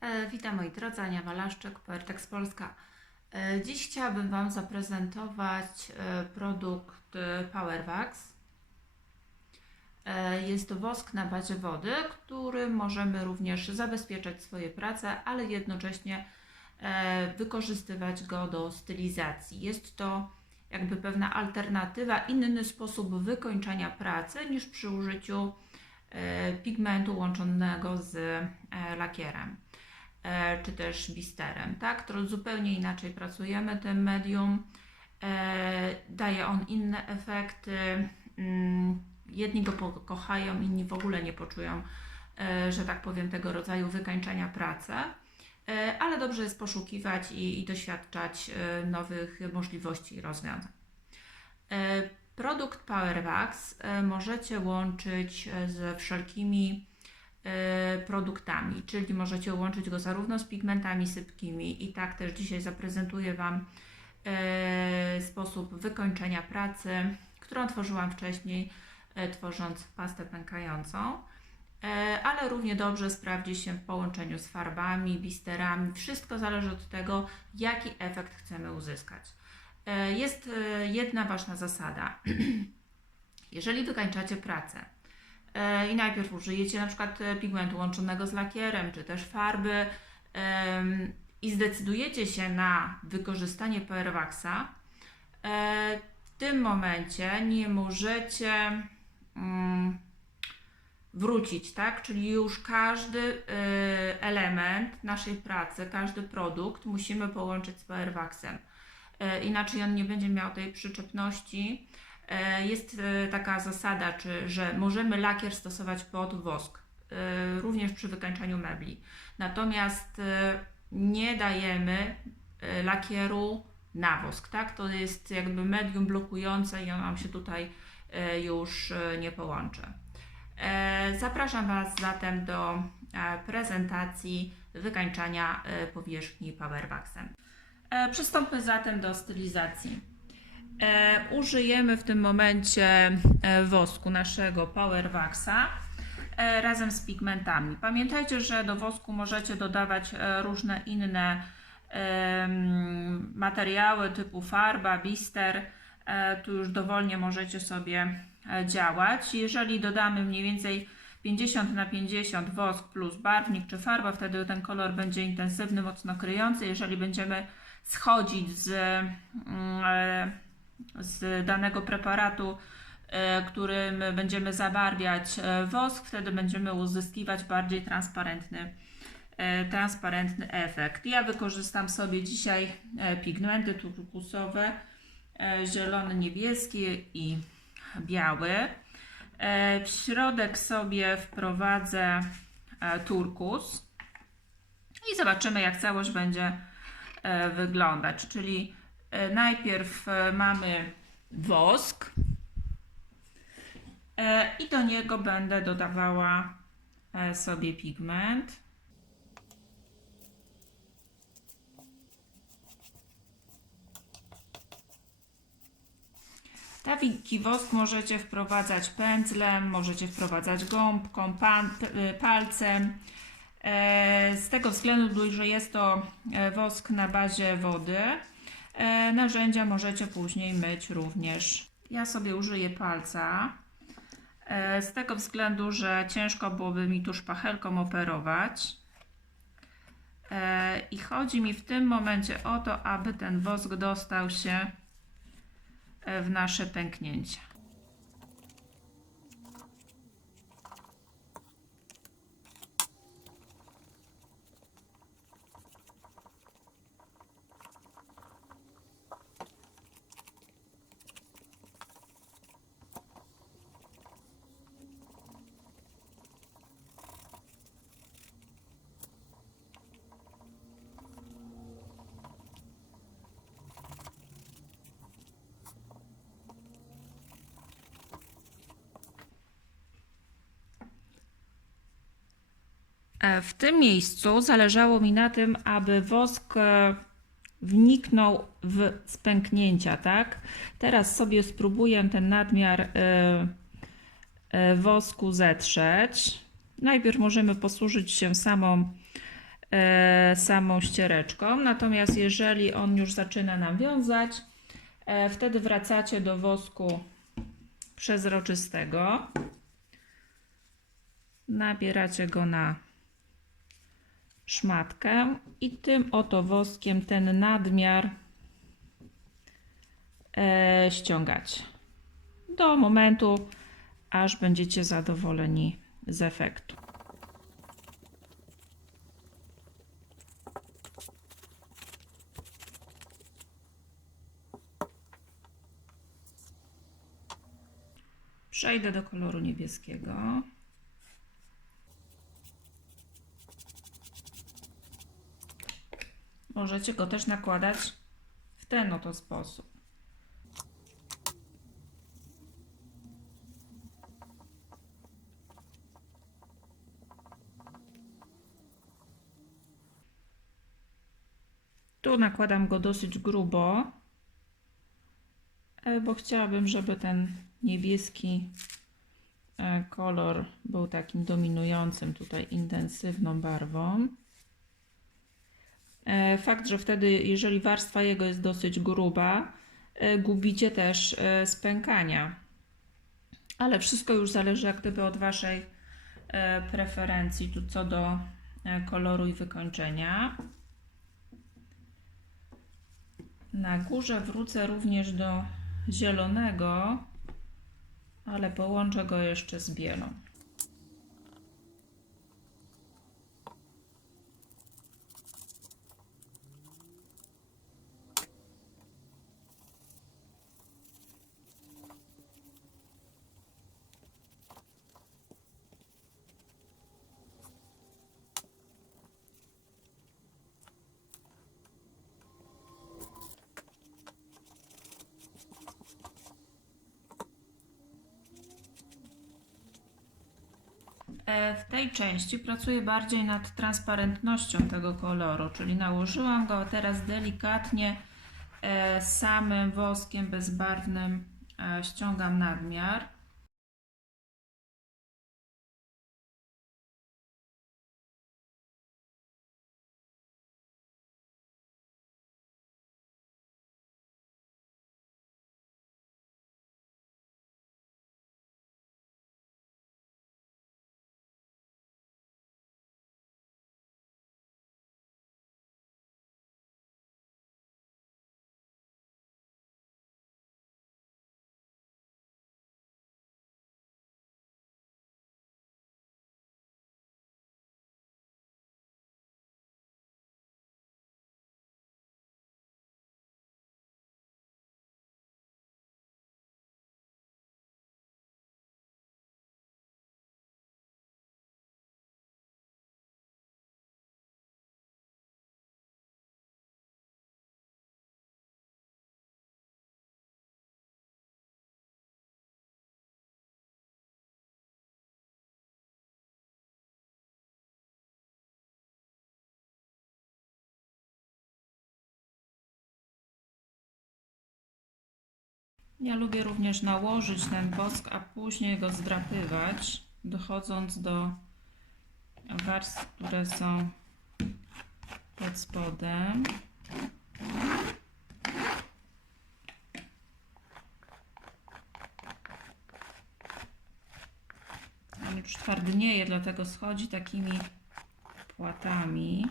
E, Witam moi drodzy, Ania Walaszczyk, Poertex Polska. E, Dziś chciałabym Wam zaprezentować e, produkt Powerwax. Jest to wosk na bazie wody, który możemy również zabezpieczać swoje prace, ale jednocześnie wykorzystywać go do stylizacji. Jest to jakby pewna alternatywa, inny sposób wykończenia pracy niż przy użyciu pigmentu łączonego z lakierem czy też bisterem, tak? To zupełnie inaczej pracujemy tym medium. E, daje on inne efekty. Mm, jedni go pokochają, inni w ogóle nie poczują, e, że tak powiem, tego rodzaju wykańczenia pracy. E, ale dobrze jest poszukiwać i, i doświadczać e, nowych możliwości i rozwiązań. E, Produkt Powerwax e, możecie łączyć e, ze wszelkimi e, produktami, czyli możecie łączyć go zarówno z pigmentami sypkimi i tak też dzisiaj zaprezentuję Wam e, sposób wykończenia pracy, którą tworzyłam wcześniej, e, tworząc pastę pękającą. E, Ale równie dobrze sprawdzi się w połączeniu z farbami, bisterami. Wszystko zależy od tego, jaki efekt chcemy uzyskać. E, Jest e, jedna ważna zasada. Jeżeli wykańczacie pracę e, i najpierw użyjecie na przykład e, pigmentu łączonego z lakierem, czy też farby i zdecydujecie się na wykorzystanie Powerwaxa, e, w tym momencie nie możecie mm, wrócić, tak? Czyli już każdy element naszej pracy, każdy produkt musimy połączyć z Powerwaxem. E, Inaczej on nie będzie miał tej przyczepności. E, Jest e, taka zasada, czy, że możemy lakier stosować pod wosk, e, również przy wykańczaniu mebli. Natomiast nie dajemy lakieru na wosk, tak? To jest jakby medium blokujące i on nam się tutaj już nie połączy. Zapraszam Was zatem do prezentacji wykańczania powierzchni Powerwaxem. Przystąpmy zatem do stylizacji. E, Użyjemy w tym momencie e, wosku naszego Powerwaxa e, razem z pigmentami. Pamiętajcie, że do wosku możecie dodawać różne inne materiały typu farba, bister. Tu już dowolnie możecie sobie działać. Jeżeli dodamy mniej więcej 50 na 50 wosk plus barwnik czy farba, wtedy ten kolor będzie intensywny, mocno kryjący. Jeżeli będziemy schodzić z, z danego preparatu, e, którym będziemy zabarwiać e, wosk, wtedy będziemy uzyskiwać bardziej transparentny, e, transparentny efekt. Ja wykorzystam sobie dzisiaj pigmenty turkusowe, zielony, niebieski i biały. W środek sobie wprowadzę turkus i zobaczymy, jak całość będzie wyglądać. Czyli najpierw e, mamy wosk e, i do niego będę dodawała e, sobie pigment. Taki wosk możecie wprowadzać pędzlem, możecie wprowadzać gąbką, palcem. E, Z tego względu, że jest to e, wosk na bazie wody, e, narzędzia możecie później myć również. Ja sobie użyję palca. e, Z tego względu, że ciężko byłoby mi tu szpachelką operować. E, I chodzi mi w tym momencie o to, aby ten wosk dostał się e, w nasze pęknięcia. W tym miejscu zależało mi na tym, aby wosk e, wniknął w spęknięcia, tak? Teraz sobie spróbuję ten nadmiar e, e, wosku zetrzeć. Najpierw możemy posłużyć się samą e, samą ściereczką. Natomiast jeżeli on już zaczyna nam wiązać, e, wtedy wracacie do wosku przezroczystego. Nabieracie go na szmatkę i tym oto woskiem ten nadmiar e, ściągać do momentu, aż będziecie zadowoleni z efektu. Przejdę do koloru niebieskiego. Możecie go też nakładać w ten oto sposób. Tu nakładam go dosyć grubo, e, bo chciałabym, żeby ten niebieski e, kolor był takim dominującym tutaj intensywną barwą. E, Fakt, że wtedy, jeżeli warstwa jego jest dosyć gruba, e, gubicie też e, spękania. Ale wszystko już zależy jak gdyby od Waszej preferencji tu co do koloru i wykończenia. Na górze wrócę również do zielonego, ale połączę go jeszcze z bielą. W tej części pracuję bardziej nad transparentnością tego koloru, czyli nałożyłam go teraz delikatnie e, samym woskiem bezbarwnym, e, ściągam nadmiar. Ja lubię również nałożyć ten wosk, a później go zdrapywać, dochodząc do warstw, które są pod spodem. On już twardnieje, dlatego schodzi takimi płatami.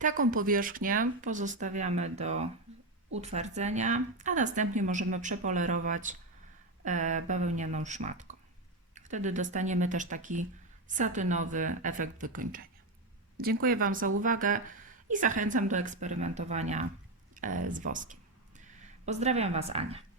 Taką powierzchnię pozostawiamy do utwardzenia, a następnie możemy przepolerować e, bawełnianą szmatką. Wtedy dostaniemy też taki satynowy efekt wykończenia. Dziękuję Wam za uwagę i zachęcam do eksperymentowania e, z woskiem. Pozdrawiam Was, Ania.